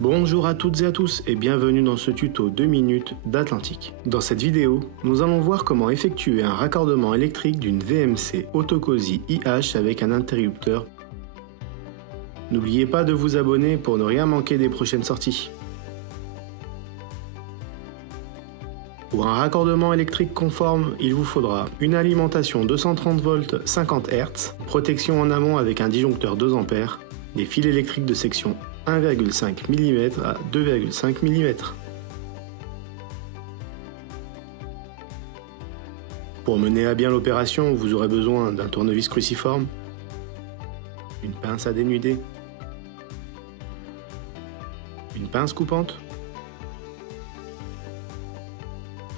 Bonjour à toutes et à tous et bienvenue dans ce tuto 2 minutes d'Atlantique. Dans cette vidéo, nous allons voir comment effectuer un raccordement électrique d'une VMC Autocosi IH avec un interrupteur. N'oubliez pas de vous abonner pour ne rien manquer des prochaines sorties. Pour un raccordement électrique conforme, il vous faudra une alimentation 230 volts 50 Hz, protection en amont avec un disjoncteur 2 A, des fils électriques de section 1,5 mm à 2,5 mm. Pour mener à bien l'opération, vous aurez besoin d'un tournevis cruciforme, une pince à dénuder, une pince coupante,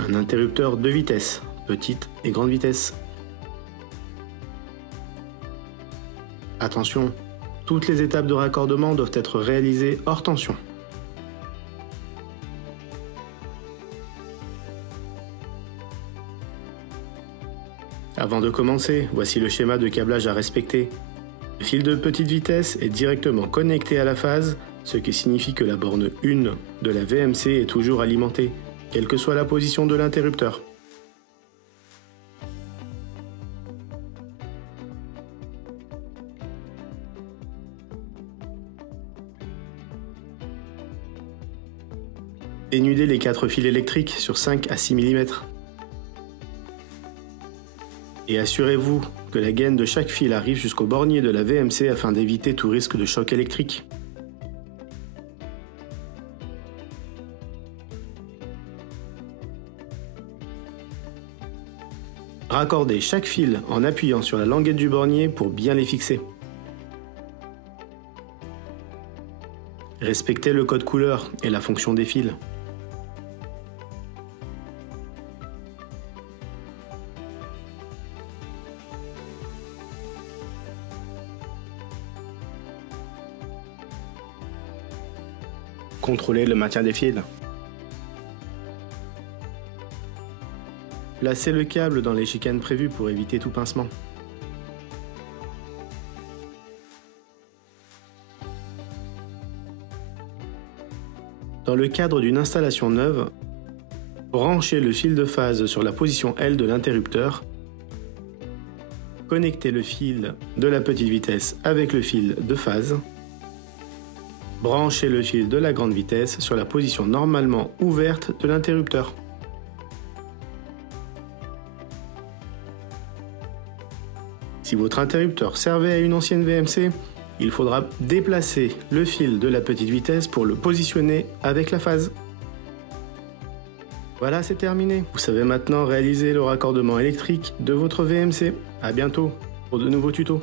un interrupteur 2 vitesses, petite et grande vitesse. Attention, toutes les étapes de raccordement doivent être réalisées hors tension. Avant de commencer, voici le schéma de câblage à respecter. Le fil de petite vitesse est directement connecté à la phase, ce qui signifie que la borne 1 de la VMC est toujours alimentée, quelle que soit la position de l'interrupteur. Dénudez les 4 fils électriques sur 5 à 6 mm. Et assurez-vous que la gaine de chaque fil arrive jusqu'au bornier de la VMC afin d'éviter tout risque de choc électrique. Raccordez chaque fil en appuyant sur la languette du bornier pour bien les fixer. Respectez le code couleur et la fonction des fils. Contrôlez le maintien des fils. Placez le câble dans les chicanes prévues pour éviter tout pincement. Dans le cadre d'une installation neuve, branchez le fil de phase sur la position L de l'interrupteur. Connectez le fil de la petite vitesse avec le fil de phase. Branchez le fil de la grande vitesse sur la position normalement ouverte de l'interrupteur. Si votre interrupteur servait à une ancienne VMC, il faudra déplacer le fil de la petite vitesse pour le positionner avec la phase. Voilà, c'est terminé. Vous savez maintenant réaliser le raccordement électrique de votre VMC. À bientôt pour de nouveaux tutos.